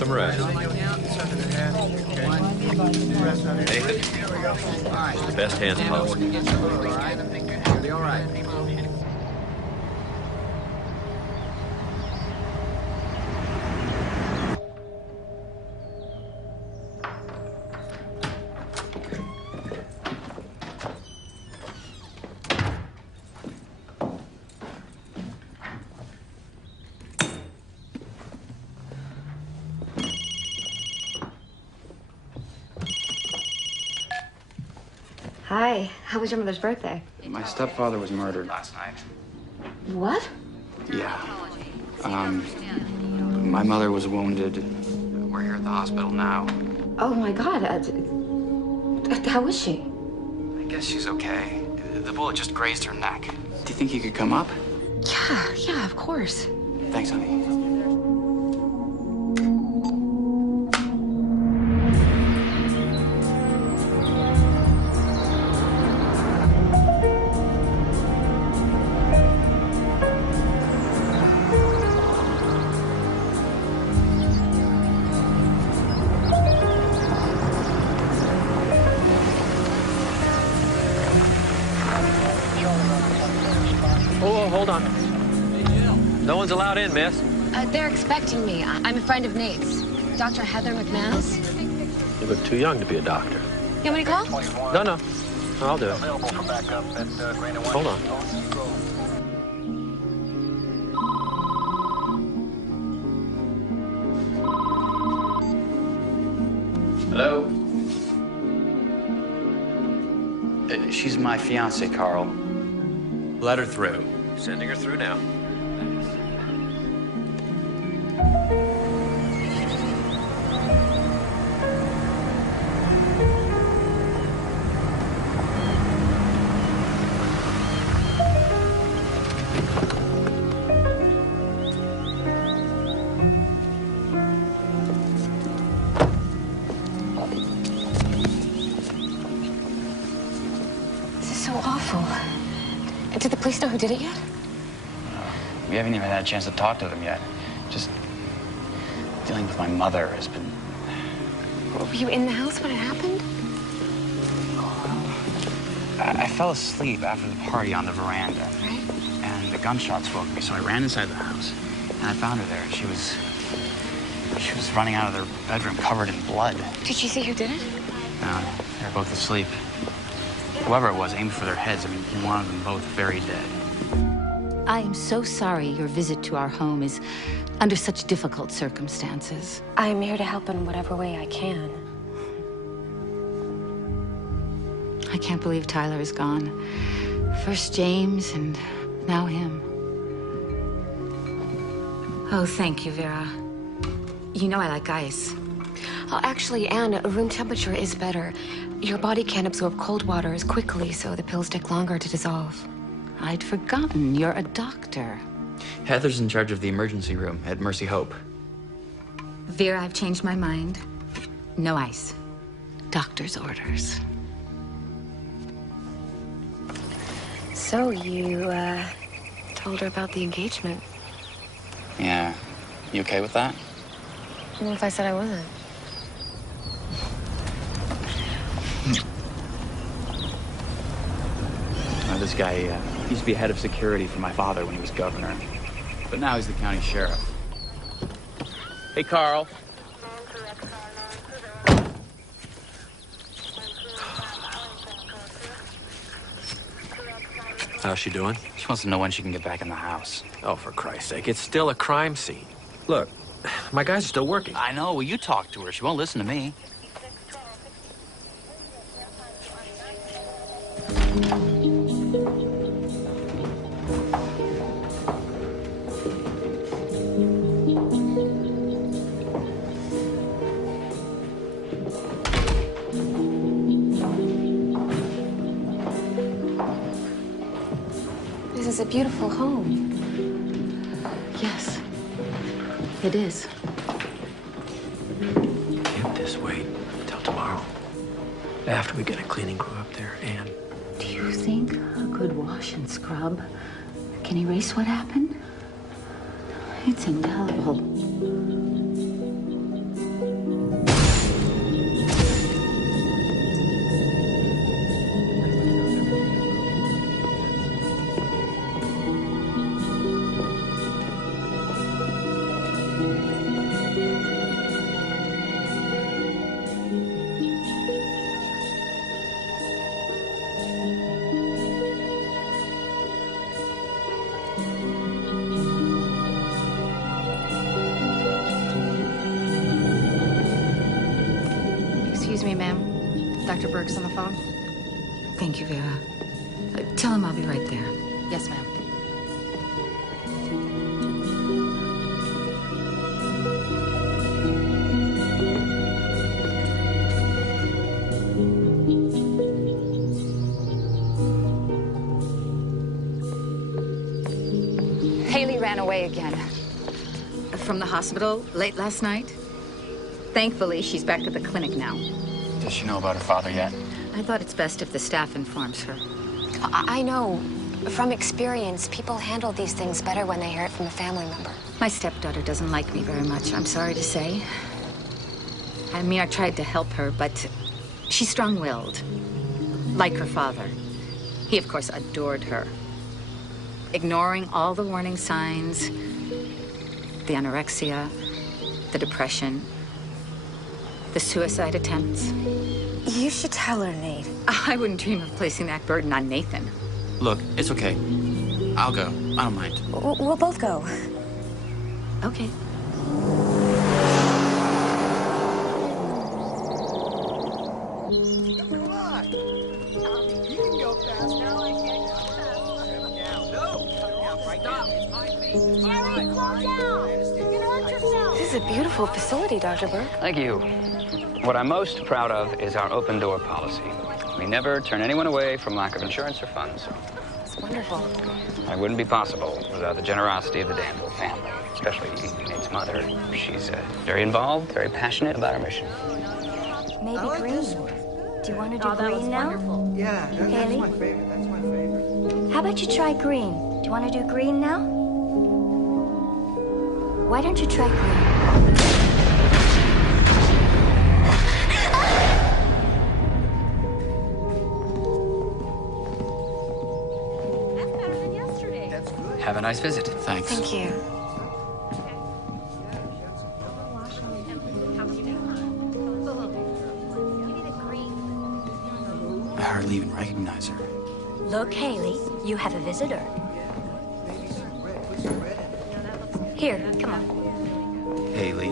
some rest. Nathan, the best hands possible. You'll be all right. Hi, how was your mother's birthday? My stepfather was murdered last night. What? Yeah. My mother was wounded. We're here at the hospital now. Oh my God, how is she? I guess she's okay. The bullet just grazed her neck. Do you think you could come up? Yeah, of course. Thanks, honey. Oh, hold on. No one's allowed in, miss. They're expecting me. I'm a friend of Nate's. Dr. Heather McManus. You look too young to be a doctor. You want me to call? No. I'll do it. Hold on. Hello? She's my fiance, Carl. Let her through. Sending her through now. This is so awful. Did the police know who did it yet? We haven't even had a chance to talk to them yet. Just dealing with my mother has been... Were you in the house when it happened? I fell asleep after the party on the veranda. Right. And the gunshots woke me, so I ran inside the house. And I found her there, and she was running out of their bedroom covered in blood. Did you see who did it? No, they were both asleep. Whoever it was aimed for their heads. I mean, he wanted them both very dead. I am so sorry your visit to our home is under such difficult circumstances. I am here to help in whatever way I can. I can't believe Tyler is gone. First James and now him. Oh, thank you, Vera. You know I like ice. Oh, actually, Anne, room temperature is better. Your body can't absorb cold water as quickly, so the pills take longer to dissolve. I'd forgotten you're a doctor. Heather's in charge of the emergency room at Mercy Hope. Vera, I've changed my mind. No ice. Doctor's orders. So, you, told her about the engagement. Yeah. You okay with that? What if I said I wasn't? This guy used to be head of security for my father when he was governor. But now he's the county sheriff. Hey, Carl. How's she doing? She wants to know when she can get back in the house. Oh, for Christ's sake, it's still a crime scene. Look, my guys are still working. I know. Well, you talk to her. She won't listen to me. This is a beautiful home. Yes, it is. Can't this wait until tomorrow? After we get a cleaning crew up there, and... Do you think a good wash and scrub can erase what happened? It's indelible. me, ma'am. Dr. Burke's on the phone. Thank you, Vera. Tell him I'll be right there. Yes, ma'am. Haley ran away again. From the hospital late last night? Thankfully, she's back at the clinic now. Does she know about her father yet? I thought it's best if the staff informs her. I know. From experience, people handle these things better when they hear it from a family member. My stepdaughter doesn't like me very much, I'm sorry to say. I mean, I tried to help her, but she's strong-willed, like her father. He, of course, adored her. Ignoring all the warning signs, the anorexia, the depression, the suicide attempts. You should tell her, Nate. I wouldn't dream of placing that burden on Nathan. Look, it's okay. I'll go. I don't mind. We'll both go. Okay. Come on. You can go fast. No, I can't go fast. No. Right now. It's my feet. It's my Jerry, slow down. You're gonna hurt yourself. This is a beautiful facility, Dr. Burke. Thank you. What I'm most proud of is our open door policy. We never turn anyone away from lack of insurance or funds. It's wonderful. It wouldn't be possible without the generosity of the Danville family, especially Nate's mother. She's very involved, very passionate about her mission. Maybe I like green. this one. Do you want to do green now? Wonderful. Yeah, that's Haley? my favorite. That's my favorite. How about you try green? Do you want to do green now? Why don't you try green? That's better than yesterday. That's good. Have a nice visit. Thanks. Thank you. I hardly even recognize her. Look, Haley, you have a visitor. Maybe some red. Put some red in it. Here, come on. Haley.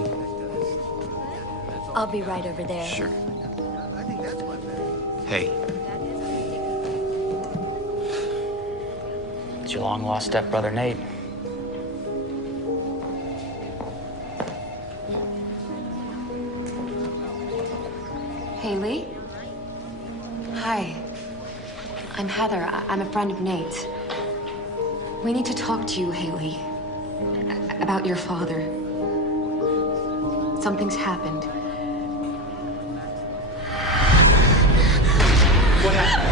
I'll be right over there. Sure. I think that's my favorite. Hey. It's your long-lost stepbrother, Nate. Haley? Hi. I'm Heather. I'm a friend of Nate's. We need to talk to you, Haley. About your father. Something's happened. What happened?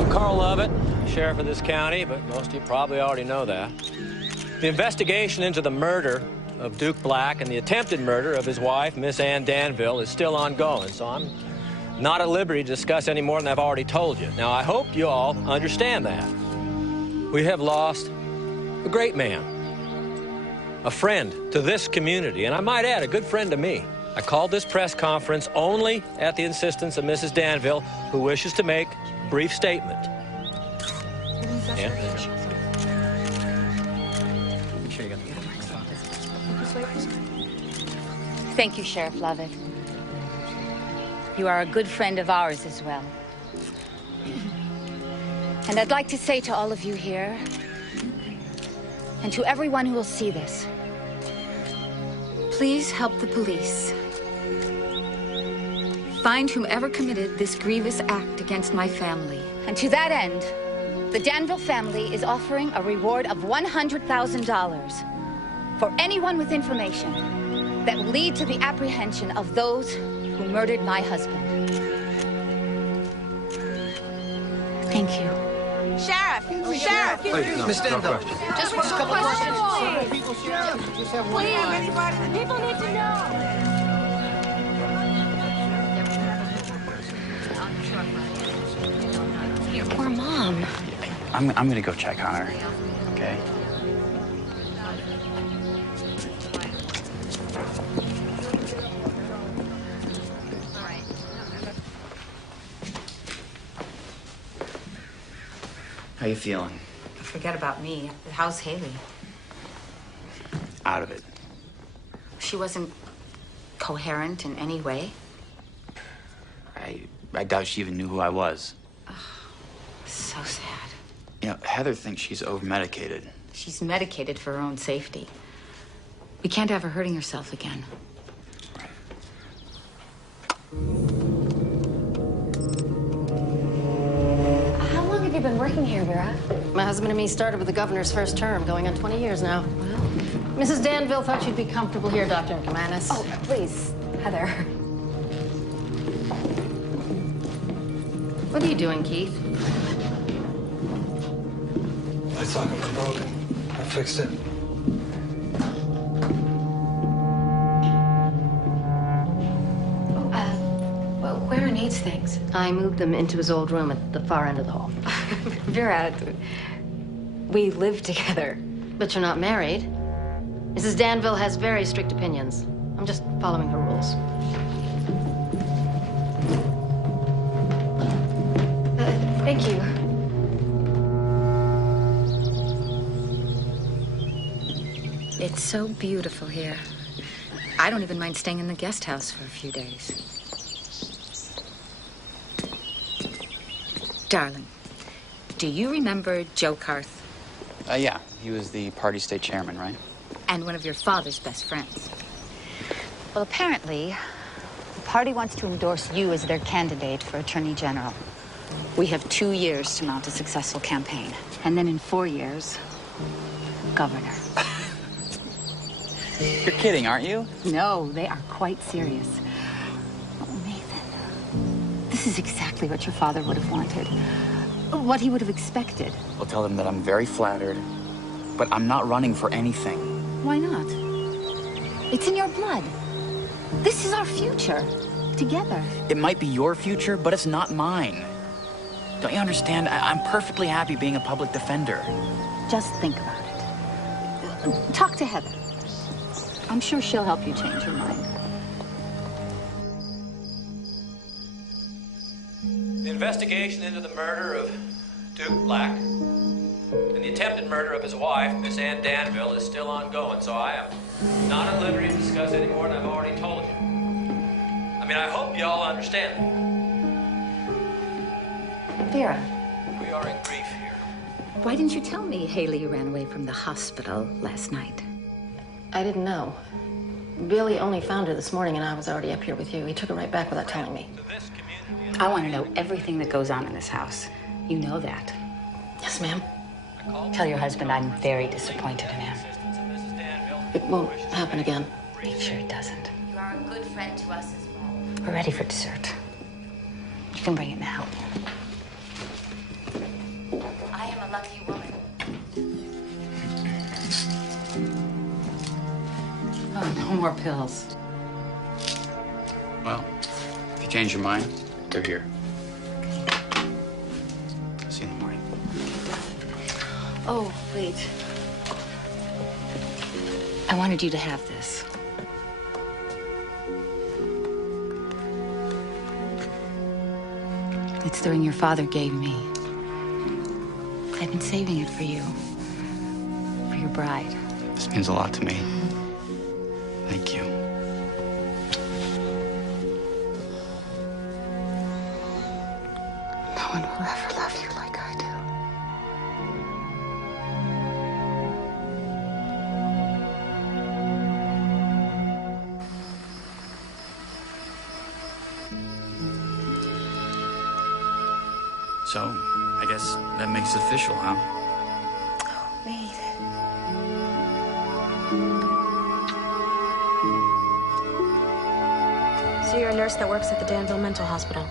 I'm Carl Lovett, sheriff of this county, but most of you probably already know that. The investigation into the murder of Duke Black and the attempted murder of his wife, Miss Ann Danville, is still ongoing, so I'm not at liberty to discuss any more than I've already told you. Now, I hope you all understand that. We have lost a great man, a friend to this community, and I might add, a good friend to me. I called this press conference only at the insistence of Mrs. Danville, who wishes to make a brief statement. Ann? Thank you, Sheriff Lovett. You are a good friend of ours as well. And I'd like to say to all of you here, and to everyone who will see this, Please help the police. Find whomever committed this grievous act against my family. and to that end, the Danville family is offering a reward of $100,000 for anyone with information that will lead to the apprehension of those who murdered my husband. Thank you. Sheriff! Sheriff! Miss Danville. Just a couple questions. People, Sheriff. Just have one. Please! People need to know! Your poor mom. I'm gonna go check on her, okay? How you feeling? Forget about me. How's Haley? Out of it. She wasn't coherent in any way? I doubt she even knew who I was. So sad. You know, Heather thinks she's over-medicated. She's medicated for her own safety. We can't have her hurting herself again. How long have you been working here, Vera? My husband and me started with the governor's first term, going on 20 years now. Well, Mrs. Danville thought you'd be comfortable here, Dr. McManus. Oh, please, Heather. What are you doing, Keith? My socket was broken. I fixed it. Well, where are Nate's things? I moved them into his old room at the far end of the hall. Vera, we live together. But you're not married. Mrs. Danville has very strict opinions. I'm just following her rules. Thank you. it's so beautiful here. I don't even mind staying in the guest house for a few days. Darling, do you remember Joe Carth? Yeah, he was the party state chairman, right? And one of your father's best friends. Well, apparently, the party wants to endorse you as their candidate for Attorney General. We have 2 years to mount a successful campaign. And then in 4 years, governor. You're kidding, aren't you? No, they are quite serious. Oh, Nathan, this is exactly what your father would have wanted. What he would have expected. I'll tell them that I'm very flattered, but I'm not running for anything. Why not? It's in your blood. This is our future. Together. It might be your future, but it's not mine. Don't you understand? I'm perfectly happy being a public defender. Just think about it. Talk to Heather. I'm sure she'll help you change your mind. The investigation into the murder of Duke Black and the attempted murder of his wife, Miss Ann Danville, is still ongoing, so I am not at liberty to discuss any more than I've already told you. I mean, I hope you all understand that. Vera. We are in grief here. Why didn't you tell me Haley ran away from the hospital last night? I didn't know. Billy only found her this morning, and I was already up here with you. He took her right back without telling me. I want to know everything that goes on in this house. You know that. Yes, ma'am. Tell your husband I'm very disappointed in him. It won't happen again. Make sure it doesn't. You are a good friend to us as well. We're ready for dessert. You can bring it now. I am a lucky woman. Oh, no more pills. Well, if you change your mind, they're here. See you in the morning. Oh, wait. I wanted you to have this. It's the ring your father gave me. I've been saving it for you. For your bride. This means a lot to me. Thank you. No one will ever love you like I do. So, I guess that makes it official, huh? Wait. So you're a nurse that works at the Danville Mental Hospital.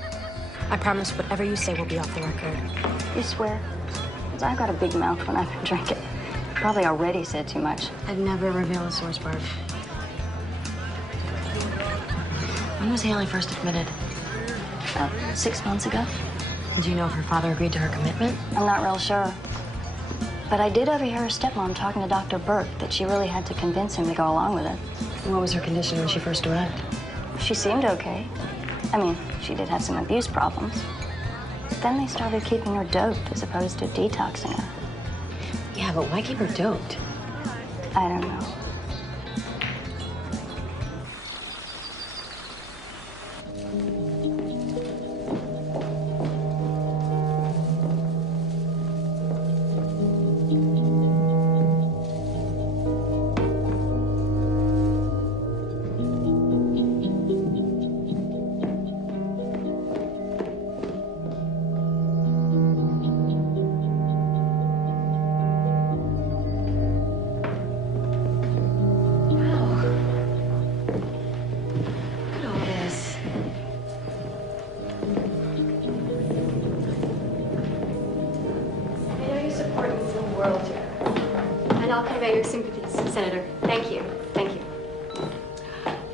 I promise whatever you say will be off the record. You swear? 'Cause I've got a big mouth when I've been drinking. Probably already said too much. I'd never reveal a source, Barb. When was Haley first admitted? About 6 months ago. Do you know if her father agreed to her commitment? I'm not real sure. But I did overhear her stepmom talking to Dr. Burke that she really had to convince him to go along with it. What was her condition when she first arrived? She seemed okay. I mean, she did have some abuse problems. But then they started keeping her doped as opposed to detoxing her. Yeah, but why keep her doped? I don't know. world to her. And I'll convey your sympathies, Senator. Thank you. Thank you.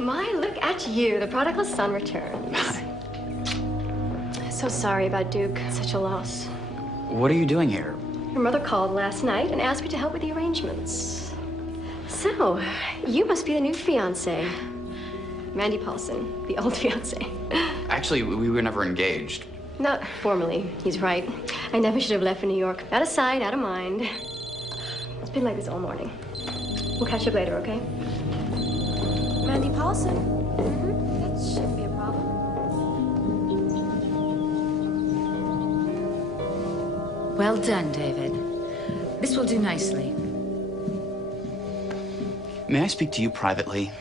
My, look at you. The prodigal son returns. So sorry about Duke. Such a loss. What are you doing here? Your mother called last night and asked me to help with the arrangements. So, you must be the new fiancé. Mandy Paulson, the old fiancé. Actually, we were never engaged. Not formally. He's right. I never should have left for New York. Out of sight, out of mind. It's been like this all morning. We'll catch up later, okay? Mandy Paulson. That shouldn't be a problem. Well done, David. This will do nicely. May I speak to you privately?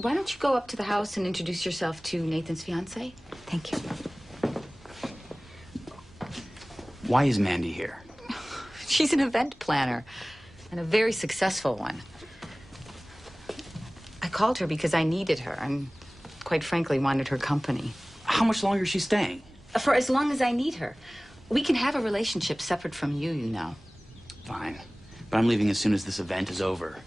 Why don't you go up to the house and introduce yourself to Nathan's fiancée? Thank you. Why is Mandy here? She's an event planner, and a very successful one. I called her because I needed her, and quite frankly, wanted her company. How much longer is she staying? For as long as I need her. We can have a relationship separate from you, you know. Fine. But I'm leaving as soon as this event is over.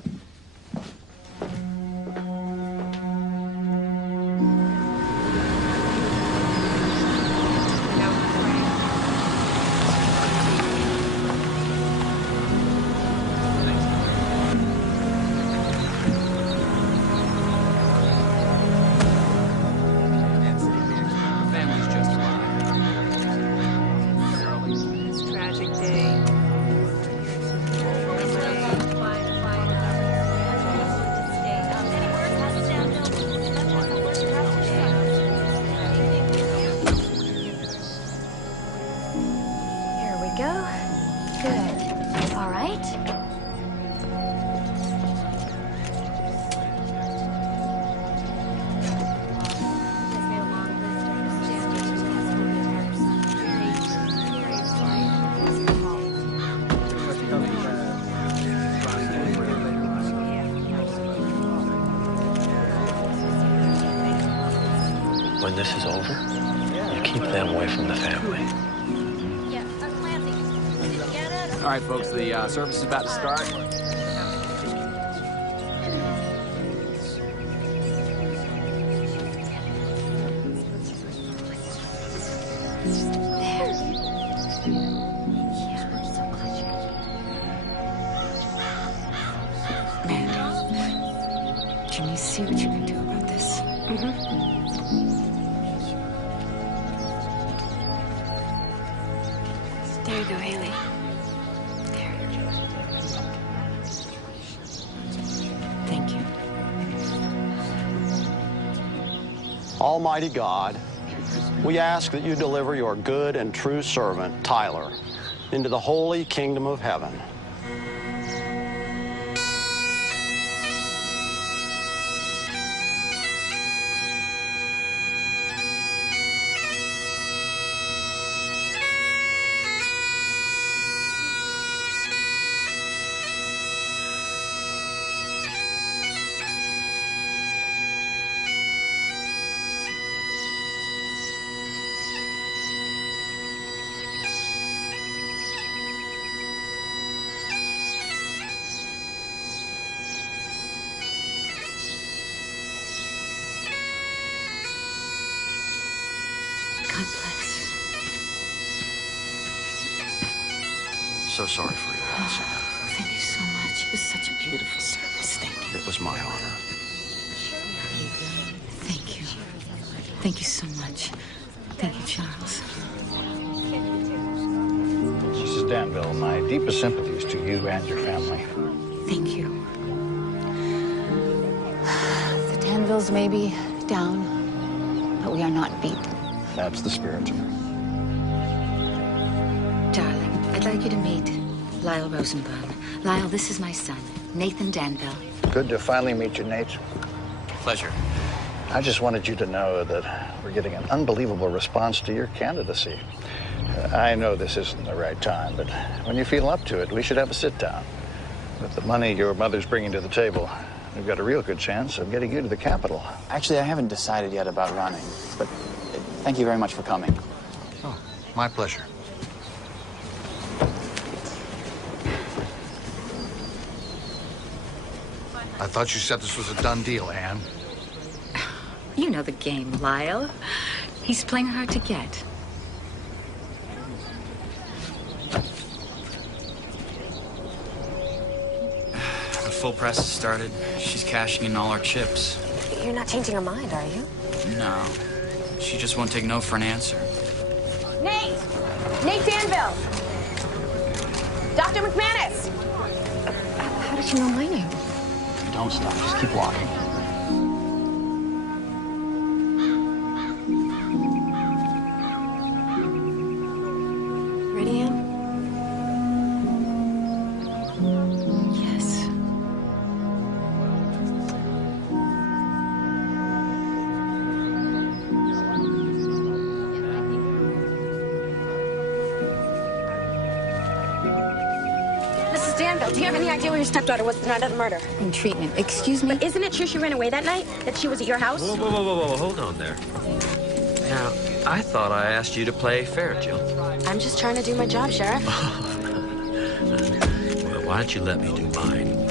When this is over, you keep them away from the family. All right, folks, the service is about to start. Can you see what you can do about this? There you go, Haley. Thank you. Almighty God, we ask that you deliver your good and true servant, Tyler, into the holy kingdom of heaven. God bless. So sorry for your loss. Thank you so much. It was such a beautiful service. Thank you. It was my honor. Thank you. Thank you so much. Thank you, Charles. Mrs. Danville, my deepest sympathies to you and your family. Thank you. The Danvilles may be down, but we are not beat. That's the spirit. Darling, I'd like you to meet Lyle Rosenbaum. Lyle, this is my son, Nathan Danville. Good to finally meet you, Nate. Pleasure. I just wanted you to know that we're getting an unbelievable response to your candidacy. I know this isn't the right time, but when you feel up to it, we should have a sit-down. With the money your mother's bringing to the table, we've got a real good chance of getting you to the Capitol. Actually, I haven't decided yet about running, but thank you very much for coming. Oh, my pleasure. I thought you said this was a done deal, Anne. You know the game, Lyle. He's playing hard to get. The full press has started. She's cashing in all our chips. You're not changing her mind, are you? No. She just won't take no for an answer. Nate! Nate Danville! Dr. McManus! How did you know my name? Don't stop. Just keep walking. Ready, Anne? Yes. Mrs. Danville, do you have any idea where your stepdaughter was the night of the murder? In treatment. Excuse me? But isn't it true she ran away that night? That she was at your house? Whoa, whoa, whoa, whoa, whoa, hold on there. Now, I thought I asked you to play fair, Jill. I'm just trying to do my job, Sheriff. Well, why don't you let me do mine?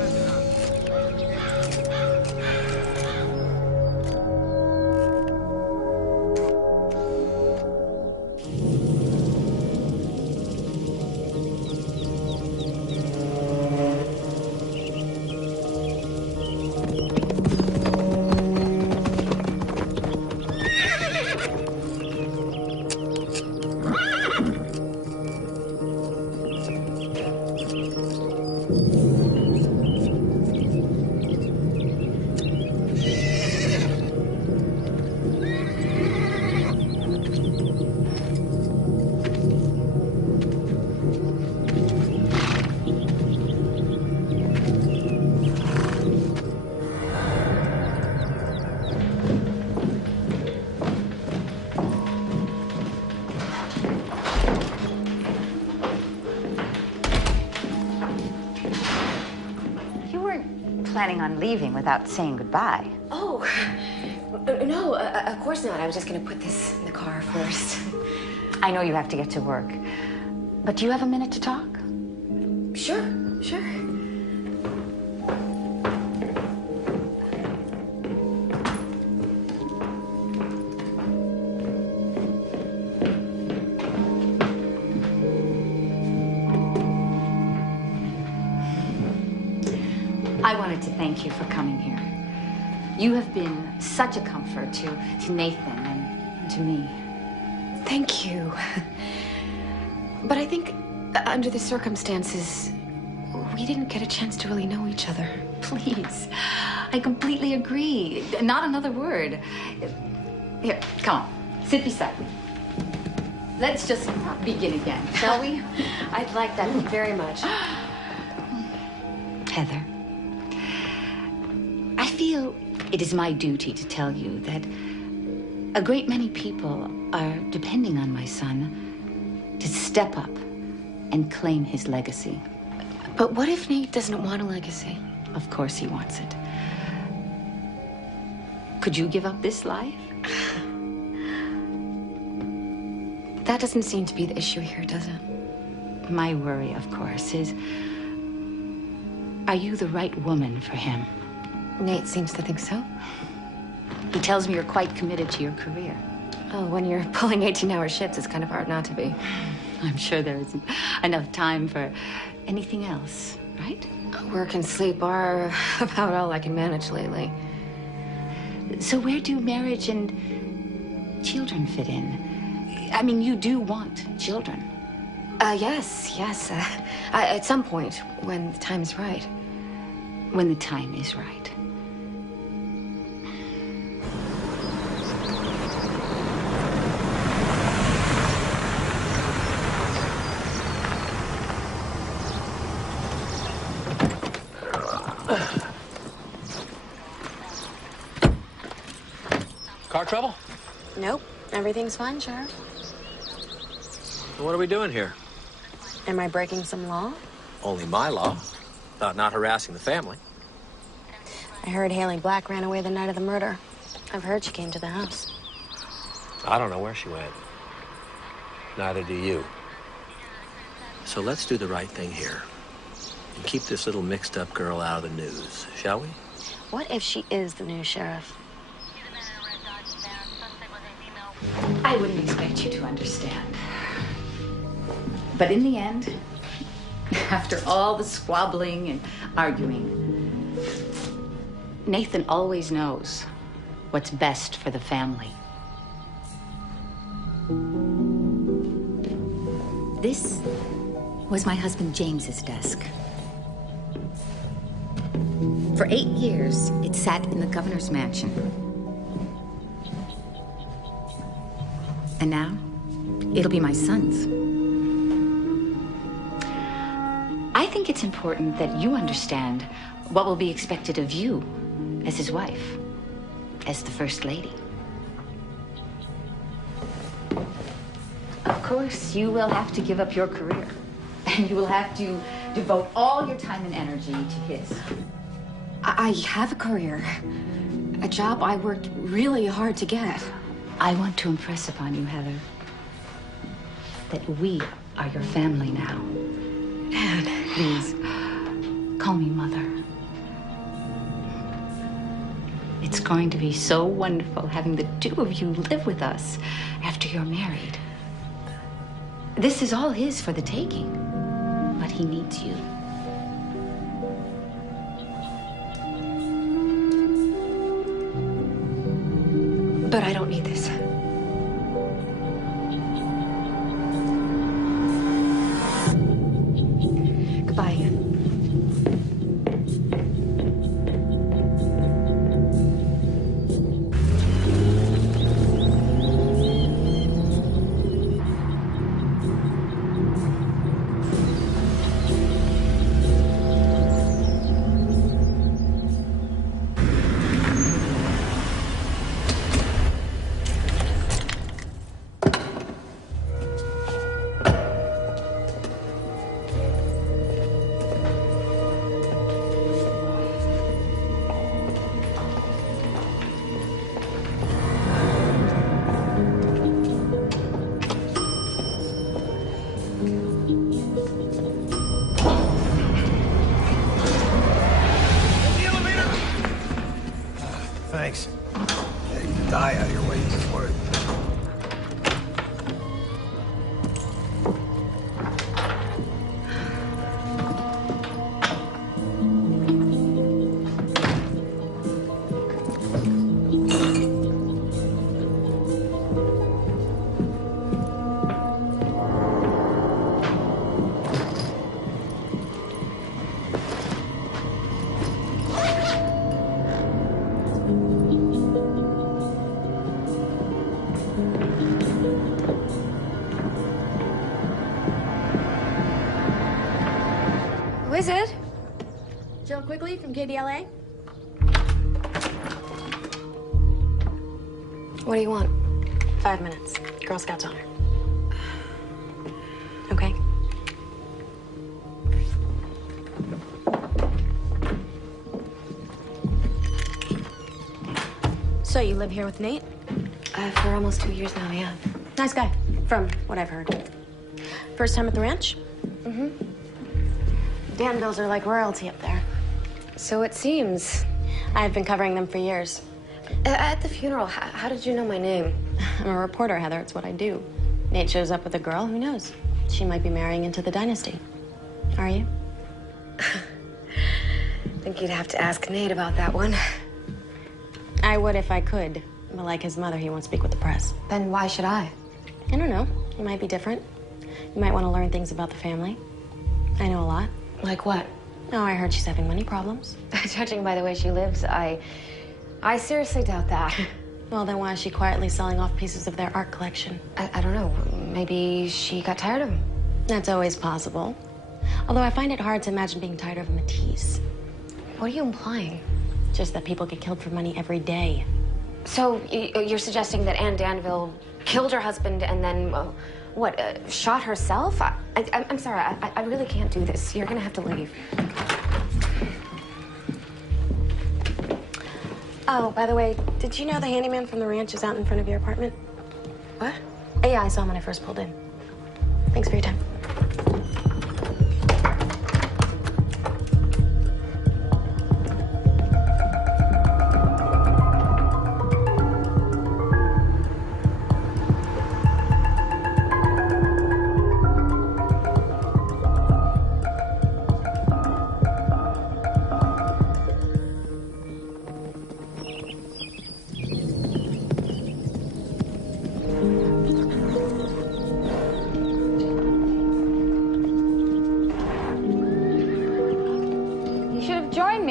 Planning on leaving without saying goodbye. Oh, no, of course not. I was just going to put this in the car first. I know you have to get to work, but do you have a minute to talk? Sure, sure. I wanted to thank you for coming here. You have been such a comfort to Nathan and to me. Thank you. But I think under the circumstances, we didn't get a chance to really know each other. Please, I completely agree. Not another word. Here, come on, sit beside me. Let's just begin again, shall we? I'd like that very much. Heather, I feel it is my duty to tell you that a great many people are depending on my son to step up and claim his legacy. But what if Nate doesn't want a legacy? Of course he wants it. Could you give up this life? That doesn't seem to be the issue here, does it? My worry, of course, is, are you the right woman for him? Nate seems to think so. He tells me you're quite committed to your career. Oh, when you're pulling 18-hour shifts, it's kind of hard not to be. I'm sure there isn't enough time for anything else, right? Work and sleep are about all I can manage lately. So where do marriage and children fit in? I mean, you do want children. Yes. At some point, when the time is right. When the time is right. Car trouble? Nope. Everything's fine, Sheriff. What are we doing here? Am I breaking some law? Only my law. About not harassing the family. I heard Haley Black ran away the night of the murder. I've heard she came to the house. I don't know where she went. Neither do you. So let's do the right thing here. And keep this little mixed-up girl out of the news, shall we? What if she is the new sheriff? I wouldn't expect you to understand. But in the end, after all the squabbling and arguing, Nathan always knows what's best for the family. This was my husband James's desk. For 8 years, it sat in the governor's mansion. And now, it'll be my son's. I think it's important that you understand what will be expected of you as his wife, as the First Lady. Of course, you will have to give up your career, and you will have to devote all your time and energy to his. I have a career. A job I worked really hard to get. I want to impress upon you, Heather, that we are your family now. Anne. Please, call me Mother. It's going to be so wonderful having the two of you live with us after you're married. This is all his for the taking, but he needs you. But I don't need this. Goodbye. Thanks. Yeah, you can die out of your way for it. Who is it? Jill Quigley from KDLA. What do you want? 5 minutes. Girl Scouts honor. Okay. So you live here with Nate? For almost 2 years now, yeah. Nice guy, from what I've heard. First time at the ranch? Mm-hmm. Danvilles are like royalty up there. So it seems. I've been covering them for years. At the funeral, how did you know my name? I'm a reporter, Heather. It's what I do. Nate shows up with a girl, who knows? She might be marrying into the dynasty. Are you? I think you'd have to ask Nate about that one. I would if I could. But like his mother, he won't speak with the press. Then why should I? I don't know. You might be different. You might want to learn things about the family. I know a lot. Like what? Oh, I heard she's having money problems. Judging by the way she lives, I seriously doubt that. Well, then why is she quietly selling off pieces of their art collection? I don't know. Maybe she got tired of him. That's always possible. Although I find it hard to imagine being tired of Matisse. What are you implying? Just that people get killed for money every day. So you're suggesting that Anne Danville killed her husband and then, shot herself? I'm sorry, I really can't do this. You're gonna have to leave. Oh, by the way, did you know the handyman from the ranch is out in front of your apartment? What? Yeah, I saw him when I first pulled in. Thanks for your time.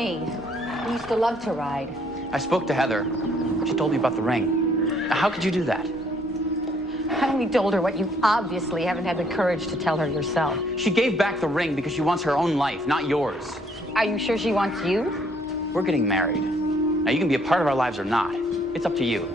me. We used to love to ride. I spoke to Heather. She told me about the ring. How could you do that? I only told her what you obviously haven't had the courage to tell her yourself. She gave back the ring because she wants her own life, not yours. Are you sure she wants you? We're getting married. Now, you can be a part of our lives or not. It's up to you.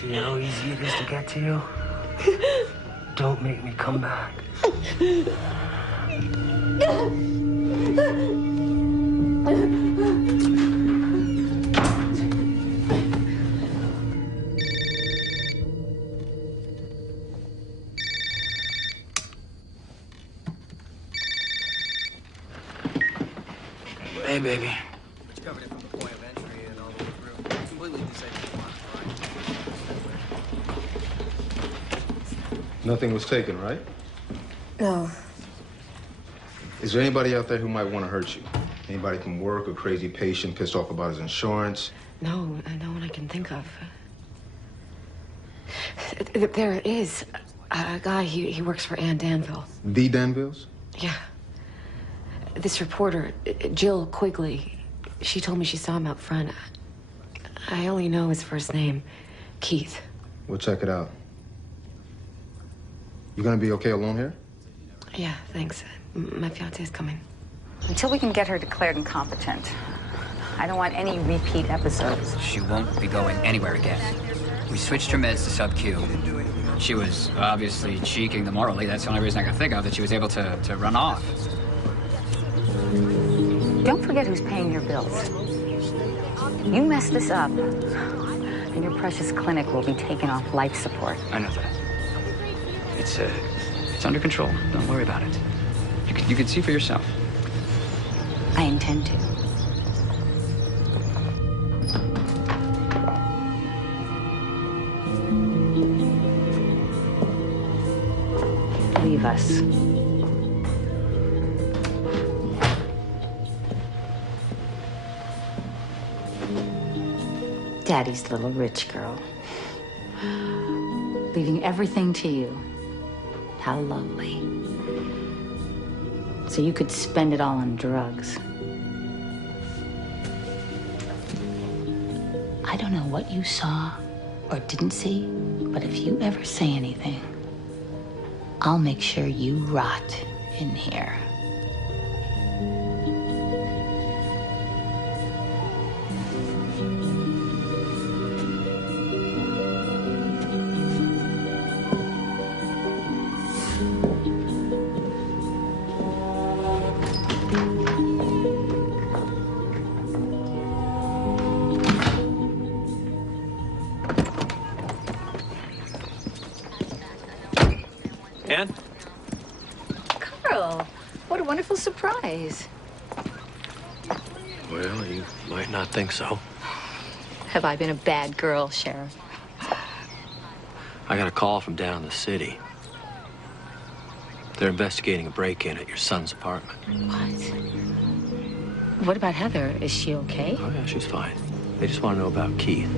See how easy it is to get to you? Don't make me come back. Hey, baby. Which covered it from the point of entry and all the way through. Completely disabled. Nothing was taken, right? No. Is there anybody out there who might want to hurt you? Anybody from work, a crazy patient pissed off about his insurance? No, no one I can think of. There is a guy, he works for Ann Danville. The Danvilles? Yeah. This reporter, Jill Quigley, she told me she saw him out front. I only know his first name, Keith. We'll check it out. You gonna be okay alone here? Yeah, thanks. My fiance's coming. Until we can get her declared incompetent, I don't want any repeat episodes. She won't be going anywhere again. We switched her meds to sub-Q. She was obviously cheeking them orally. That's the only reason I could think of, that she was able to run off. Don't forget who's paying your bills. You mess this up, and your precious clinic will be taken off life support. I know that. It's under control. Don't worry about it. You can see for yourself. I intend to. Leave us. Daddy's little rich girl. Leaving everything to you. How lovely. So you could spend it all on drugs. I don't know what you saw or didn't see, but if you ever say anything, I'll make sure you rot in here. Ann? Carl, what a wonderful surprise. Well, you might not think so. Have I been a bad girl, Sheriff? I got a call from down in the city. They're investigating a break-in at your son's apartment. What? What about Heather? Is she okay? Oh, yeah, she's fine. They just want to know about Keith.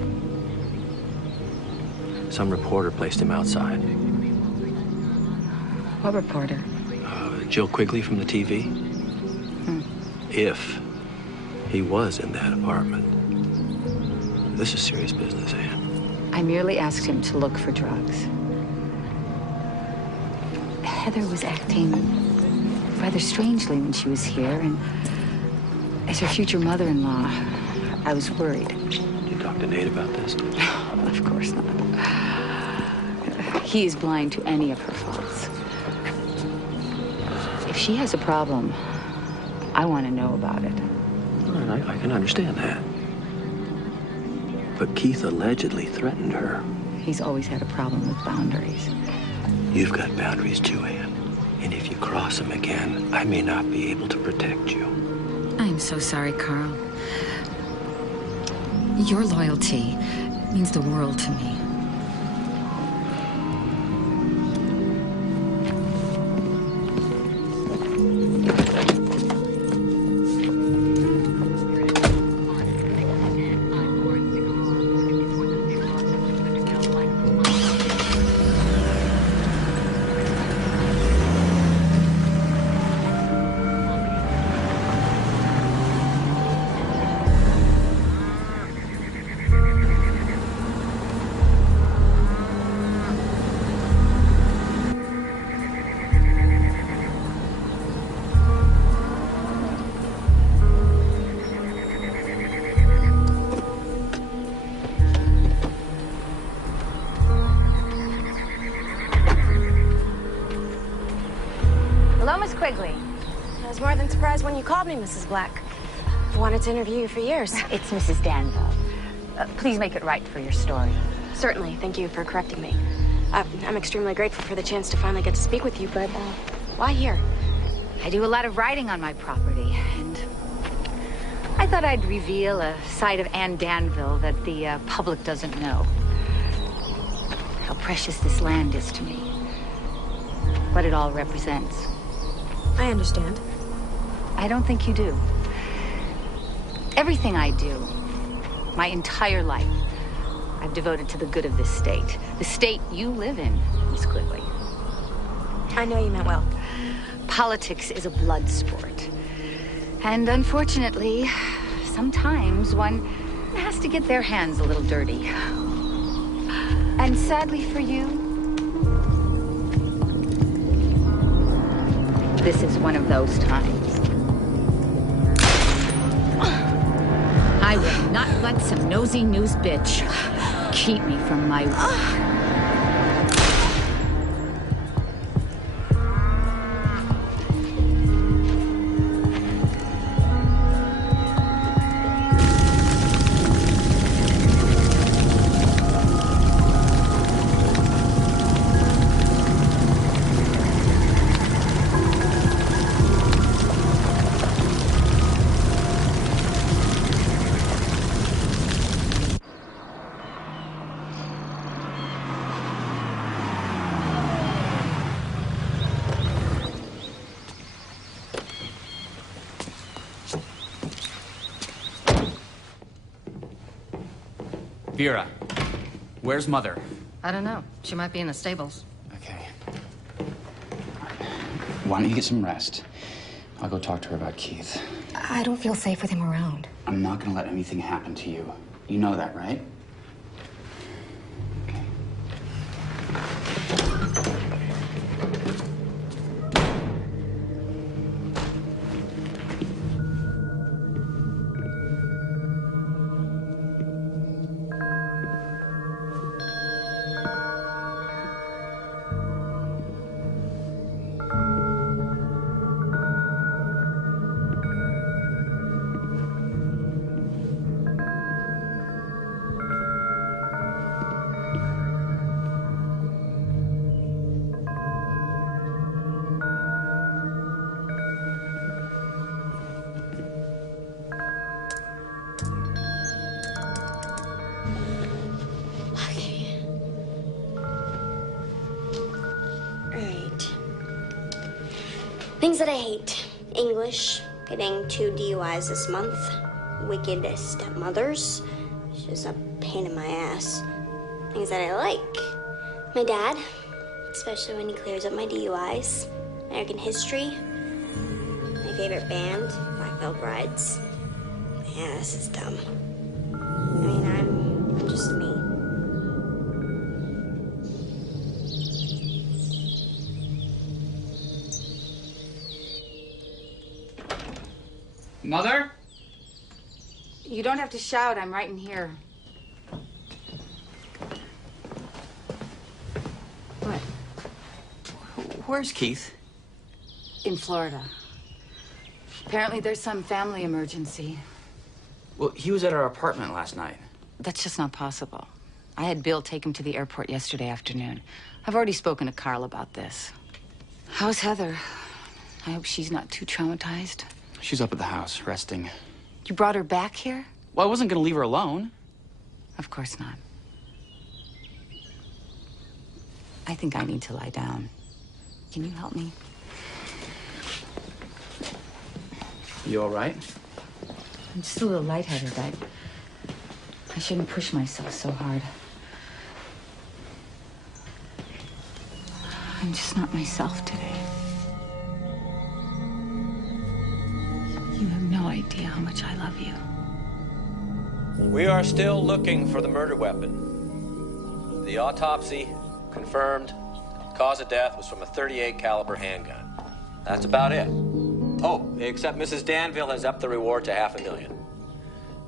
Some reporter placed him outside. What reporter? Jill Quigley from the TV. If he was in that apartment. This is serious business, Anne. I merely asked him to look for drugs. Heather was acting rather strangely when she was here, and as her future mother-in-law, I was worried. Did you talk to Nate about this? Of course not. He is blind to any of her faults. If she has a problem, I want to know about it. All right, I can understand that. But Keith allegedly threatened her. He's always had a problem with boundaries. You've got boundaries too, Anne. And if you cross them again, I may not be able to protect you. I'm so sorry, Carl. Your loyalty means the world to me. When you called me, Mrs. Black. I wanted to interview you for years. It's Mrs. Danville. Please make it right for your story. Certainly. Thank you for correcting me. I'm extremely grateful for the chance to finally get to speak with you, but why here? I do a lot of writing on my property, and I thought I'd reveal a side of Anne Danville that the public doesn't know. How precious this land is to me. What it all represents. I understand. I don't think you do. Everything I do, my entire life, I've devoted to the good of this state. The state you live in, Miss Quigley. I know you meant well. Politics is a blood sport. And unfortunately, sometimes one has to get their hands a little dirty. And sadly for you, this is one of those times. I will not let some nosy news bitch keep me from my work. Vera, where's Mother? I don't know. She might be in the stables. Okay. Why don't you get some rest? I'll go talk to her about Keith. I don't feel safe with him around. I'm not gonna let anything happen to you. You know that, right? Things that I hate. English, Getting 2 DUIs this month. Wicked stepmothers. It's just a pain in my ass. Things that I like. My dad, especially when he clears up my DUIs. American history. My favorite band, Black Veil Brides. Yeah, this is dumb. I mean, I'm just me. Mother? You don't have to shout. I'm right in here. What? Where's Keith? In Florida. Apparently there's some family emergency. Well, he was at our apartment last night. That's just not possible. I had Bill take him to the airport yesterday afternoon. I've already spoken to Carl about this. How's Heather? I hope she's not too traumatized. She's up at the house, resting. You brought her back here? Well, I wasn't gonna leave her alone. Of course not. I think I need to lie down. Can you help me? You all right? I'm just a little lightheaded. I shouldn't push myself so hard. I'm just not myself today. You have no idea how much I love you. We are still looking for the murder weapon. The autopsy confirmed cause of death was from a .38 caliber handgun. That's about it. Oh, except Mrs. Danville has upped the reward to $500,000.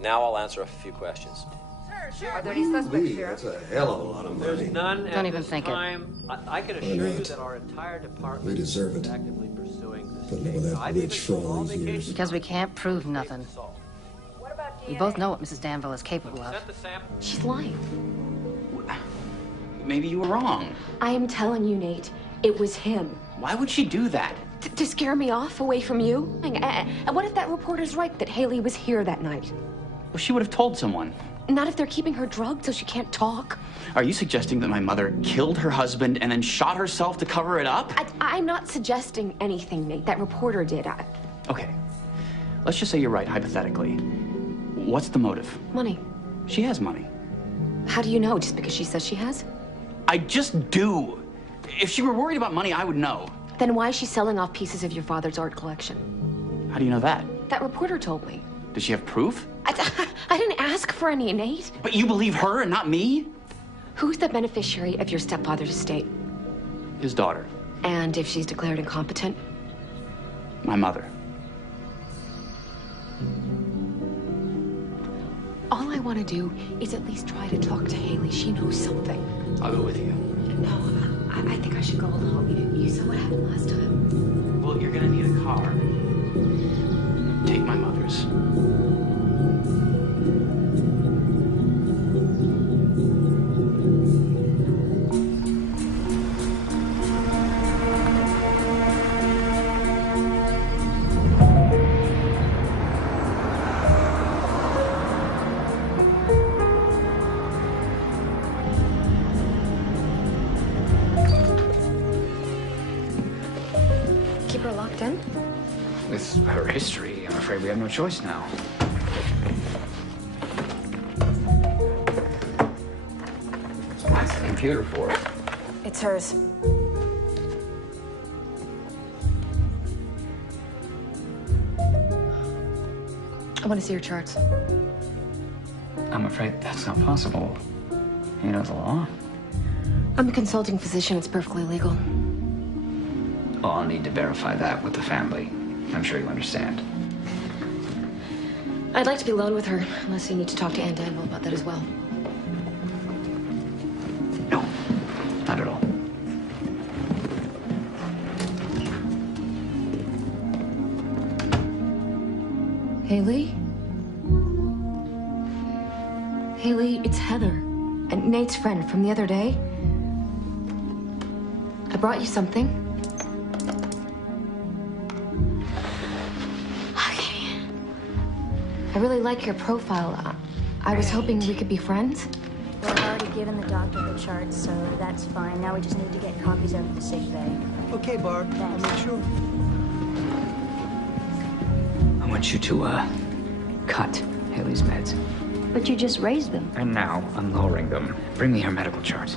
Now I'll answer a few questions. Are there any suspects here? That's a hell of a lot of money. There's none Don't at even this think it. time. I can assure you that our entire department We deserve is it. actively pursuing this Putting up case. with that I've rich even for told all these years. Because we can't prove nothing. We both know what Mrs. Danville is capable of. Sent the sample. She's lying. Maybe you were wrong. I am telling you, Nate, it was him. Why would she do that? To scare me off away from you? And what if that reporter's right that Haley was here that night? Well, she would have told someone. Not if they're keeping her drugged so she can't talk. Are you suggesting that my mother killed her husband and then shot herself to cover it up? I'm not suggesting anything, Nate. That reporter did. Okay. Let's just say you're right, hypothetically. What's the motive? Money. She has money. How do you know? Just because she says she has? I just do. If she were worried about money, I would know. Then why is she selling off pieces of your father's art collection? How do you know that? That reporter told me. Does she have proof? I didn't ask for any, Nate. But you believe her and not me? Who's the beneficiary of your stepfather's estate? His daughter. And if she's declared incompetent? My mother. All I want to do is at least try to talk to Haley. She knows something. I'll go with you. No, I think I should go alone. You saw what happened last time. Well, you're gonna need a car. Take my mother's. Keep her locked in? With her history, I'm afraid we have no choice now. What's the computer for? It's hers. I want to see your charts. I'm afraid that's not possible. You know the law? I'm a consulting physician. It's perfectly legal. Well, I'll need to verify that with the family. I'm sure you understand. I'd like to be alone with her, unless you need to talk to Ann Danville about that as well. No, not at all. Haley? Haley, it's Heather. And Nate's friend from the other day. I brought you something. Okay. I really like your profile. I was hoping we could be friends. Well, I've already given the doctor the charts, so that's fine. Now we just need to get copies of the sick bay. Okay, Barb. I'll make sure. want you to, cut Haley's meds. But you just raised them. And now I'm lowering them. Bring me her medical chart.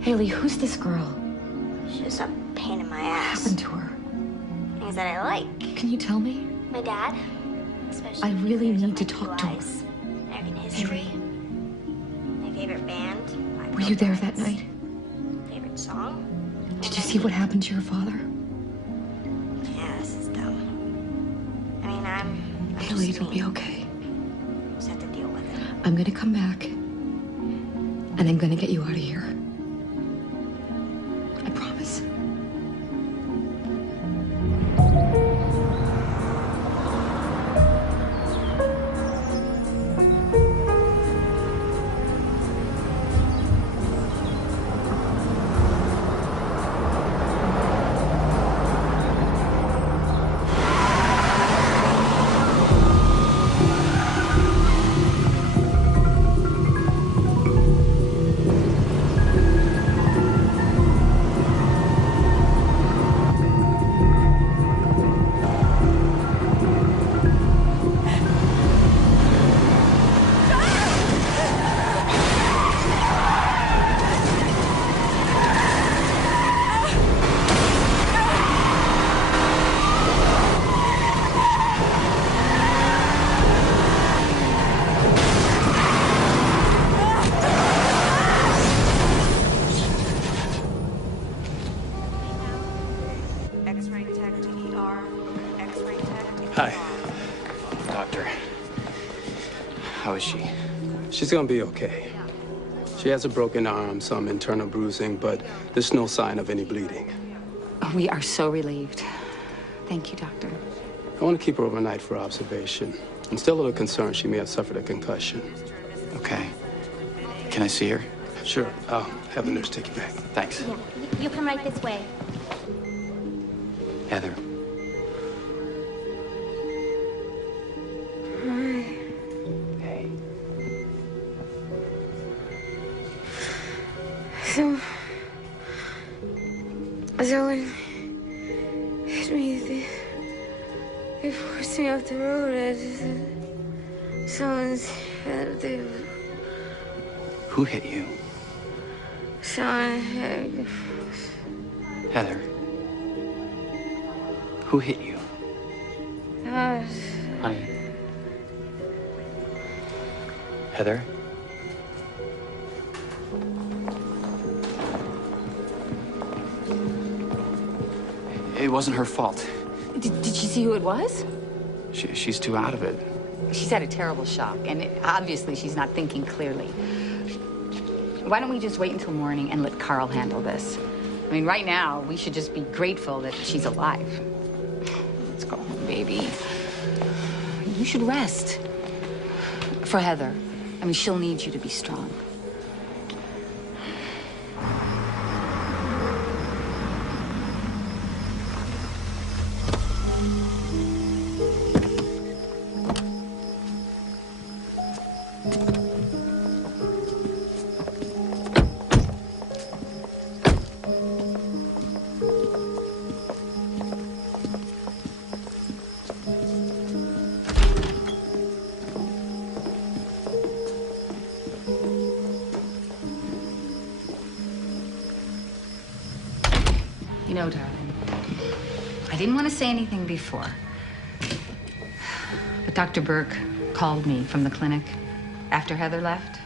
Haley, who's this girl? She's a pain in my What ass. happened to her? Things that I like. Can you tell me? My dad. Especially I really pictures of need to my talk blue to her. eyes, American history. My favorite band. My Were you there that girlfriends. night? Favorite song. Did you see what happened to your father? Yeah, this is dumb. I mean, I'm Haley, just it'll be me. okay. Just have to deal with it. I'm gonna come back, and I'm gonna get you out of here. I promise. Hi. Doctor, how is she? She's gonna be okay. She has a broken arm, some internal bruising, but there's no sign of any bleeding. We are so relieved. Thank you, Doctor. I want to keep her overnight for observation. I'm still a little concerned she may have suffered a concussion. Okay. Can I see her? Sure. I'll have the nurse take you back. Thanks. Yeah, you come right this way. Heather. Hey. Someone hit me. They forced me off the road. Someone's they. Who hit you? Someone hit me. Heather. Who hit you? Honey. Heather? It wasn't her fault. Did you see who it was? She's too out of it. She's had a terrible shock, and obviously she's not thinking clearly. Why don't we just wait until morning and let Carl handle this? I mean, right now, we should just be grateful that she's alive. Let's go home, baby. You should rest. For Heather. I mean, she'll need you to be strong. You know, darling, I didn't want to say anything before, but Dr. Burke called me from the clinic after Heather left.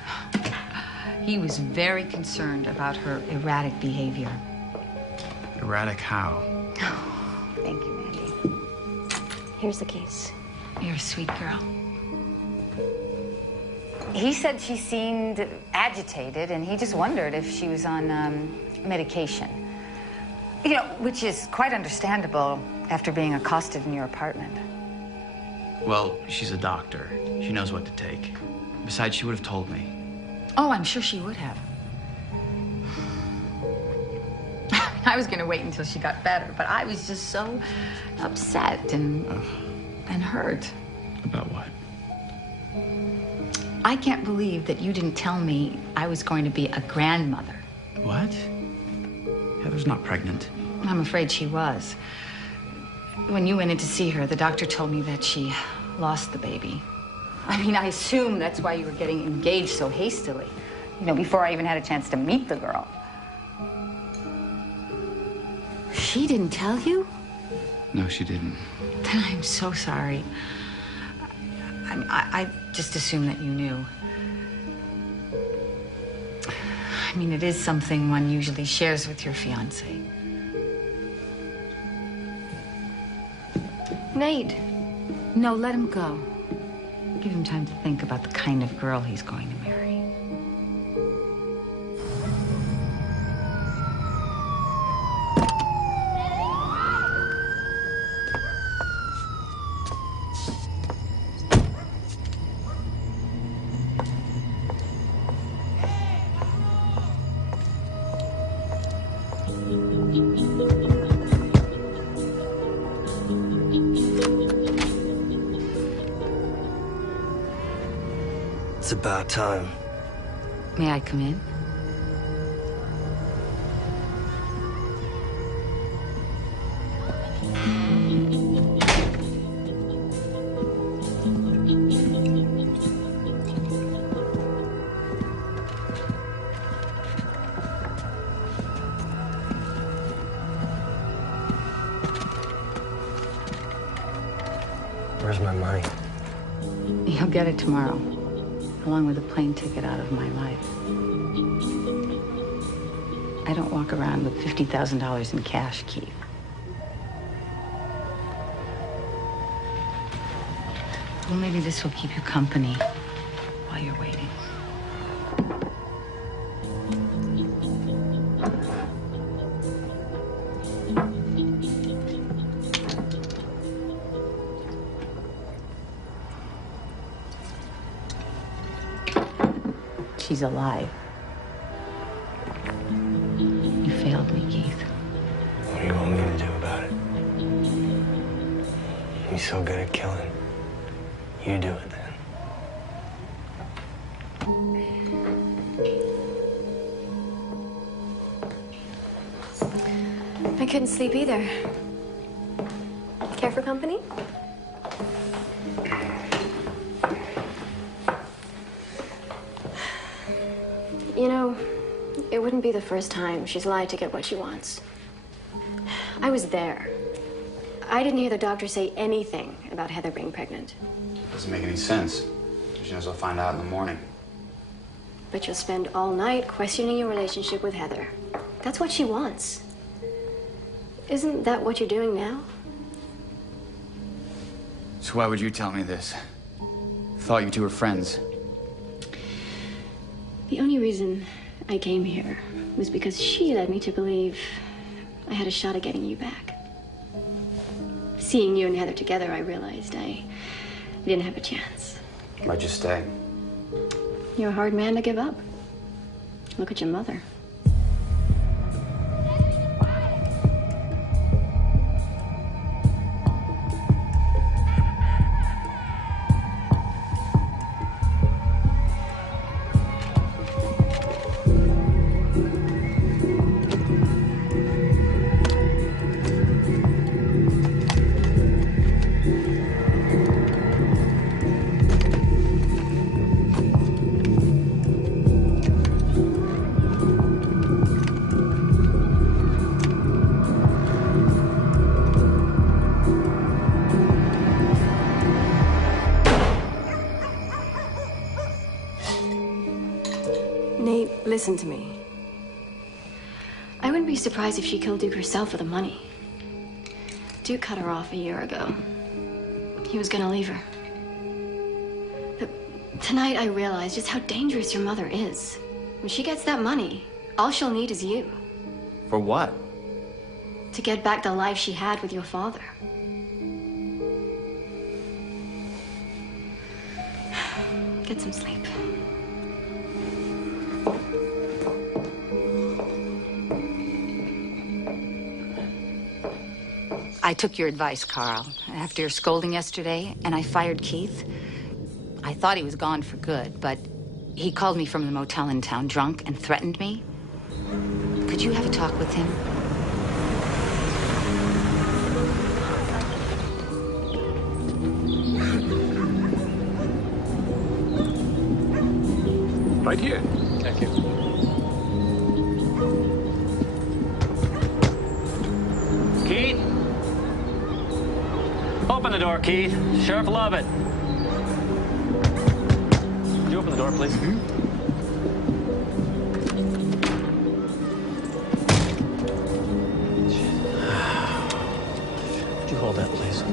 He was very concerned about her erratic behavior. Erratic how? Thank you, Mandy. Here's the case. You're a sweet girl. He said she seemed agitated, and he just wondered if she was on medication. You know, which is quite understandable after being accosted in your apartment. Well, she's a doctor. She knows what to take. Besides, she would have told me. Oh, I'm sure she would have. I was going to wait until she got better, but I was just so upset and hurt. About what? I can't believe that you didn't tell me I was going to be a grandmother. What? Heather's not pregnant. I'm afraid she was. When you went in to see her, the doctor told me that she lost the baby. I mean, I assume that's why you were getting engaged so hastily. You know, before I even had a chance to meet the girl. She didn't tell you? No, she didn't. Then I'm so sorry. I just assumed that you knew. I mean, it is something one usually shares with your fiancé. Nate. No, let him go. Give him time to think about the kind of girl he's going to marry. It's about time. May I come in? Where's my money? You'll get it tomorrow, along with a plane ticket out of my life. I don't walk around with $50,000 in cash, Keith. Well, maybe this will keep you company while you're waiting. She's alive. You failed me, Keith. What do you want me to do about it? You're so good at killing. You do it then. I couldn't sleep either. Care for company? You know, it wouldn't be the first time she's lied to get what she wants. I was there. I didn't hear the doctor say anything about Heather being pregnant. Doesn't make any sense. She knows I'll find out in the morning. But you'll spend all night questioning your relationship with Heather. That's what she wants. Isn't that what you're doing now? So why would you tell me this? Thought you two were friends. The only reason I came here was because she led me to believe I had a shot at getting you back. Seeing you and Heather together, I realized I didn't have a chance. Why'd you stay? You're a hard man to give up. Look at your mother. Nate, listen to me. I wouldn't be surprised if she killed Duke herself for the money. Duke cut her off a year ago. He was gonna leave her. But tonight I realized just how dangerous your mother is. When she gets that money, all she'll need is you. For what? To get back the life she had with your father. Get some sleep. I took your advice, Carl, after your scolding yesterday, and I fired Keith. I thought he was gone for good, but he called me from the motel in town drunk and threatened me. Could you have a talk with him? Right here. Thank you. Keith? Open the door, Keith. Sheriff Lovett. Could you open the door, please? Could you hold that, please?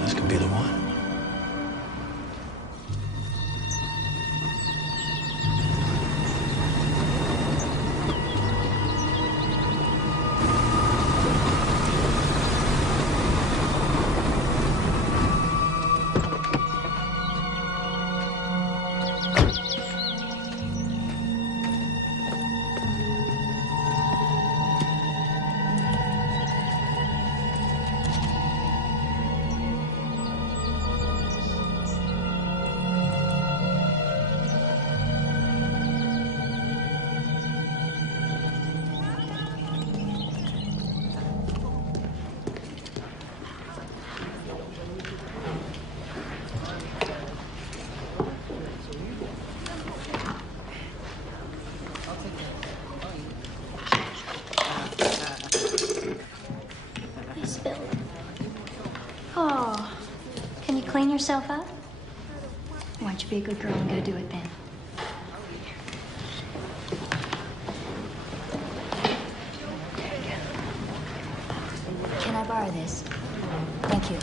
This could be the one. Oh, can you clean yourself up? Why don't you be a good girl and go do it then? Can I borrow this? Thank you.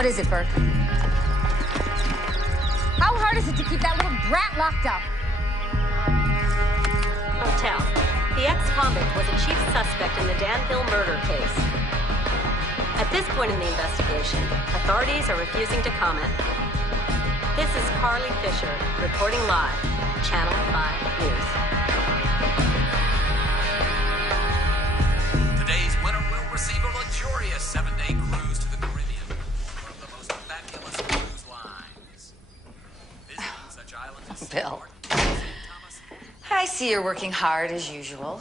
What is it, Burke? How hard is it to keep that little brat locked up? Hotel. The ex-convict was a chief suspect in the Danville murder case. At this point in the investigation, authorities are refusing to comment. This is Carly Fisher, reporting live, Channel 5 News. Today's winner will receive a luxurious 7-day cruise to the Caribbean, one of the most fabulous cruise lines. Visiting such islands as Bill, I see you're working hard as usual.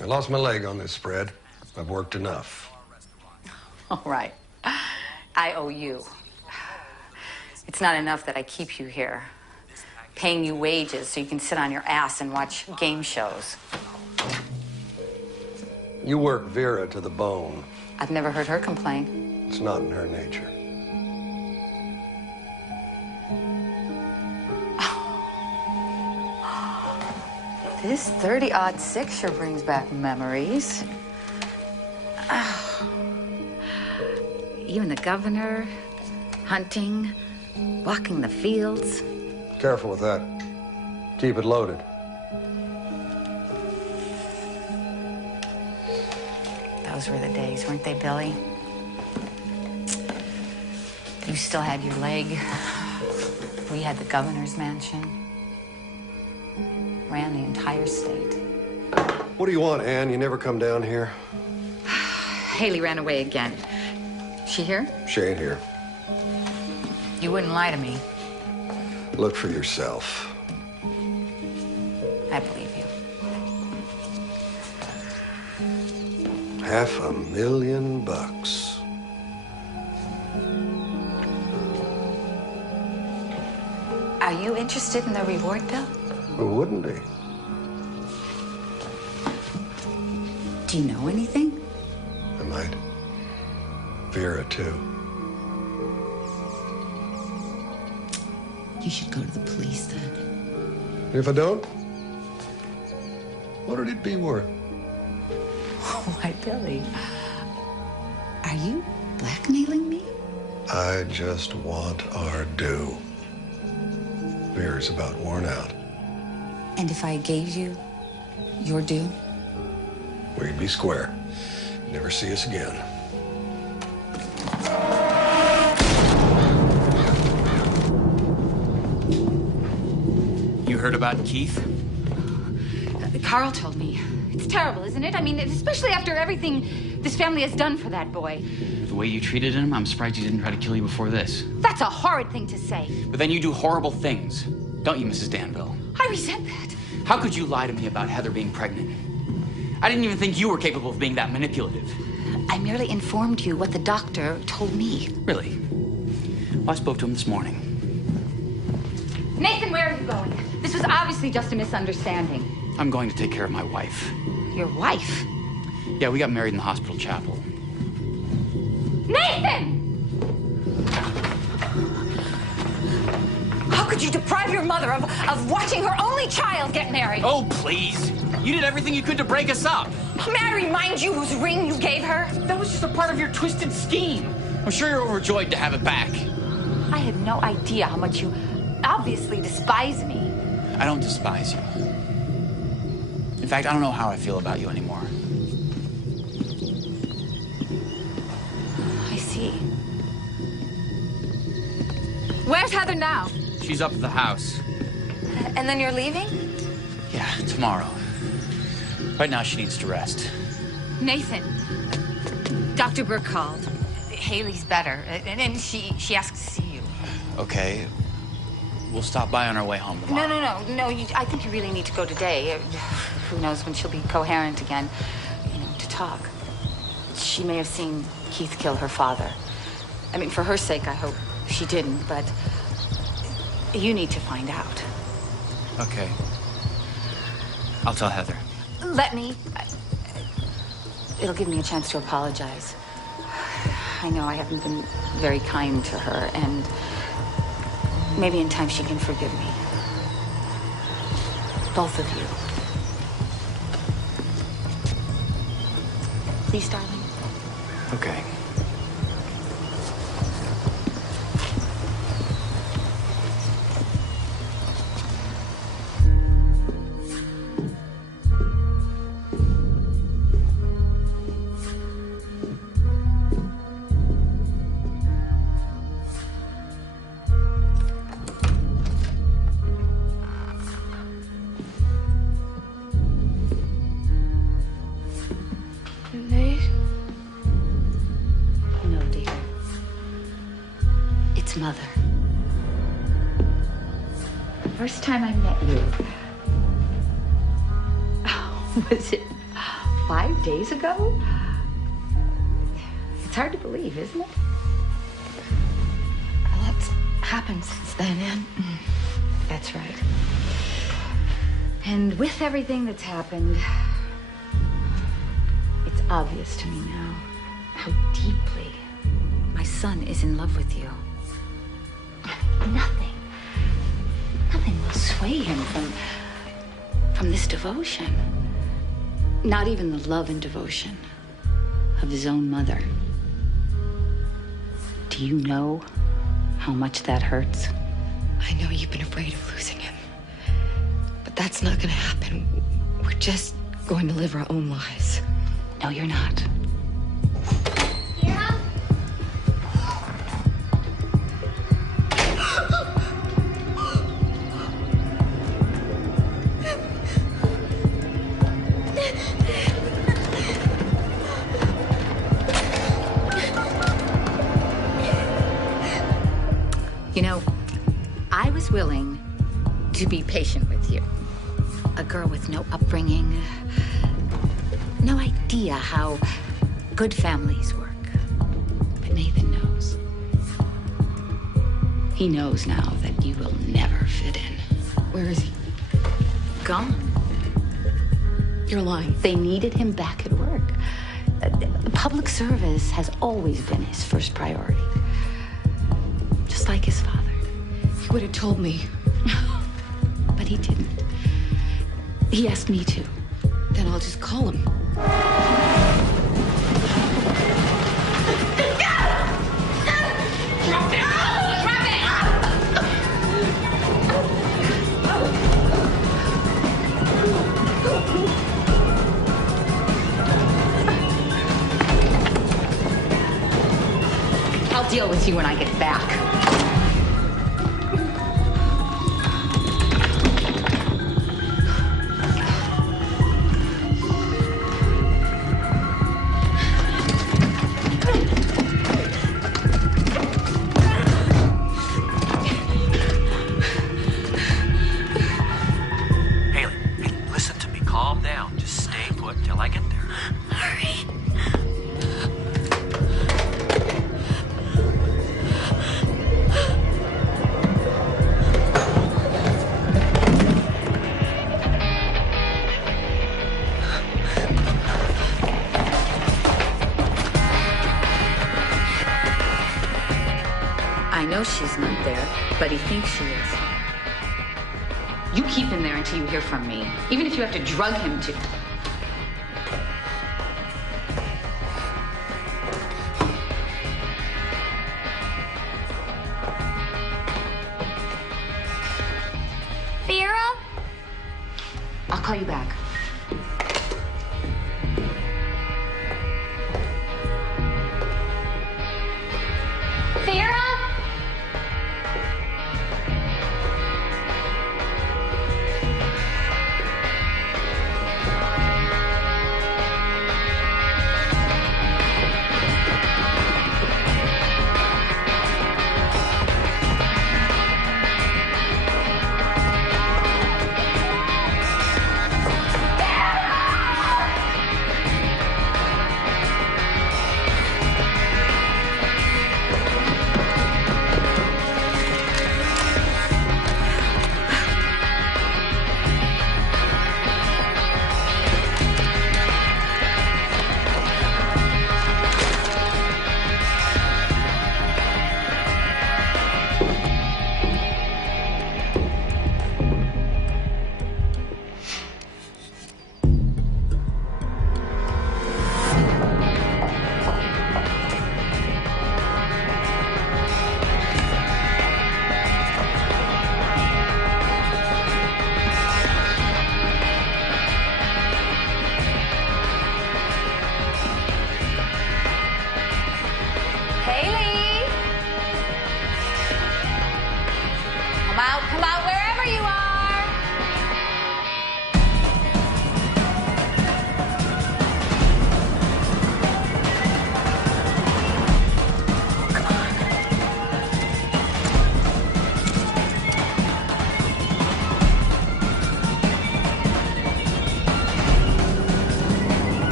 I lost my leg on this spread. I've worked enough. All right. I owe you. It's not enough that I keep you here, paying you wages so you can sit on your ass and watch game shows. You work Vera to the bone. I've never heard her complain. It's not in her nature. This 30-06 sure brings back memories. You and the governor, hunting, walking the fields. Careful with that. Keep it loaded. Those were the days, weren't they, Billy? You still had your leg. We had the governor's mansion. Ran the entire state. What do you want, Ann? You never come down here? Haley ran away again. She here? She ain't here. You wouldn't lie to me. Look for yourself. I believe you. $500,000. Are you interested in the reward, Bill? Who wouldn't he? Do you know anything? I might. Vera, too. You should go to the police then. If I don't, What would it be worth? Why, Billy, are you blackmailing me? I just want our due. Vera's about worn out. And if I gave you your due? We'd be square. Never see us again. You heard about Keith? Carl told me. It's terrible, isn't it? I mean, especially after everything this family has done for that boy. The way you treated him, I'm surprised he didn't try to kill you before this. That's a horrid thing to say. But then you do horrible things, don't you, Mrs. Danville? I resent that. How could you lie to me about Heather being pregnant? I didn't even think you were capable of being that manipulative. I merely informed you what the doctor told me. Really? Well, I spoke to him this morning. Nathan, where are you going? This was obviously just a misunderstanding. I'm going to take care of my wife. Your wife? Yeah, we got married in the hospital chapel. Nathan! How could you deprive your mother of watching her only child get married? Oh, please. You did everything you could to break us up. May I remind you whose ring you gave her? That was just a part of your twisted scheme. I'm sure you're overjoyed to have it back. I had no idea how much you obviously despise me. I don't despise you. In fact, I don't know how I feel about you anymore. I see. Where's Heather now? She's up at the house. And then you're leaving? Yeah, tomorrow. Right now, she needs to rest. Nathan, Dr. Burke called. Haley's better, and she asked to see you. Okay. We'll stop by on our way home tomorrow. No. I think you really need to go today. Who knows when she'll be coherent again, to talk. She may have seen Keith kill her father. I mean, for her sake, I hope she didn't, but you need to find out. Okay. I'll tell Heather. Let me. It'll give me a chance to apologize. I know I haven't been very kind to her, and maybe in time she can forgive me. Both of you. Please, darling. Okay. No, dear. It's Mother. The first time I met you, was it 5 days ago? It's hard to believe, isn't it? A lot's happened since then, Anne. That's right. And with everything that's happened, it's obvious to me now how deeply my son is in love with you. Nothing will sway him from this devotion. Not even the love and devotion of his own mother. Do you know how much that hurts? I know you've been afraid of losing him. But that's not gonna happen. We're just going to live our own lives. No, you're not. You know, I was willing to be patient with you. A girl with no upbringing, no idea how good families work. But Nathan knows. He knows now that you will never fit in. Where is he? Gone. You're lying. They needed him back at work. Public service has always been his first priority. Just like his father. He would have told me. But he didn't. He asked me to. I'll just call him. I'll deal with you when I get back. Haley, listen to me. Calm down. Just stay put till I get there. Hurry. I know she's not there, but he thinks she is. You keep him there until you hear from me, even if you have to drug him to. Vera? I'll call you back. Vera? Haley! Come out wherever you are!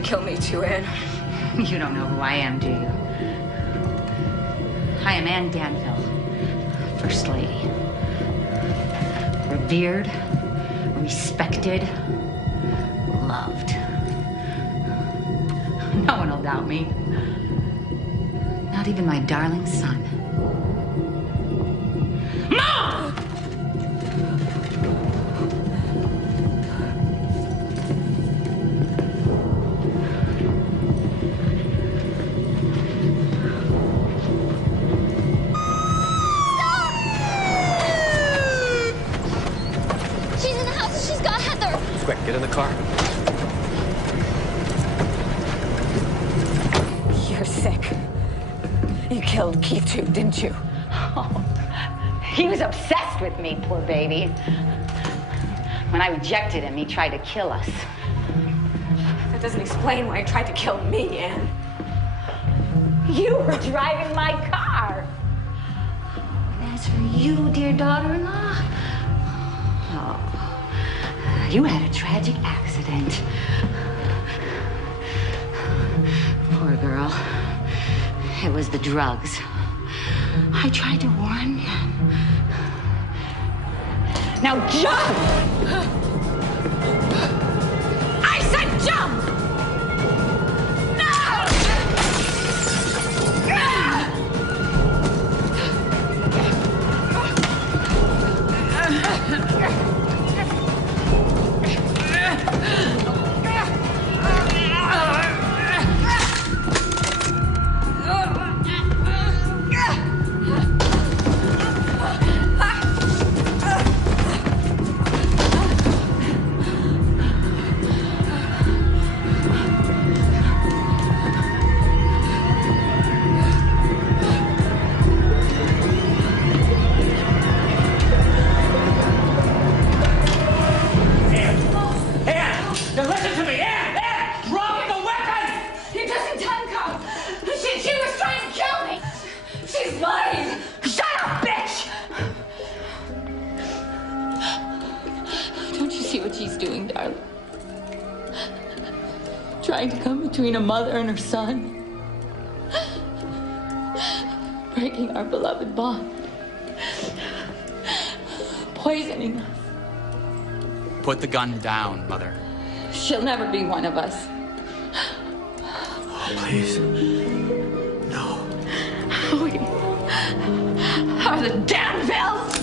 kill me too, Anne. You don't know who I am, do you? I am Anne Danville, First Lady. Revered, respected, loved. No one will doubt me. Not even my darling son. Mom! She's in the house. She's got Heather. Quick, get in the car. You're sick. You killed Keith too, didn't you? Oh, he was obsessed with me, poor baby. When I rejected him, he tried to kill us. That doesn't explain why he tried to kill me, Anne. You were driving my car. And as for you, dear daughter-in-law, oh, you had a tragic accident. Poor girl. It was the drugs. I tried to warn you. Now jump! I said jump! Trying to come between a mother and her son. Breaking our beloved bond. Poisoning us. Put the gun down, Mother. She'll never be one of us. Oh, please. No. We are the Danvilles!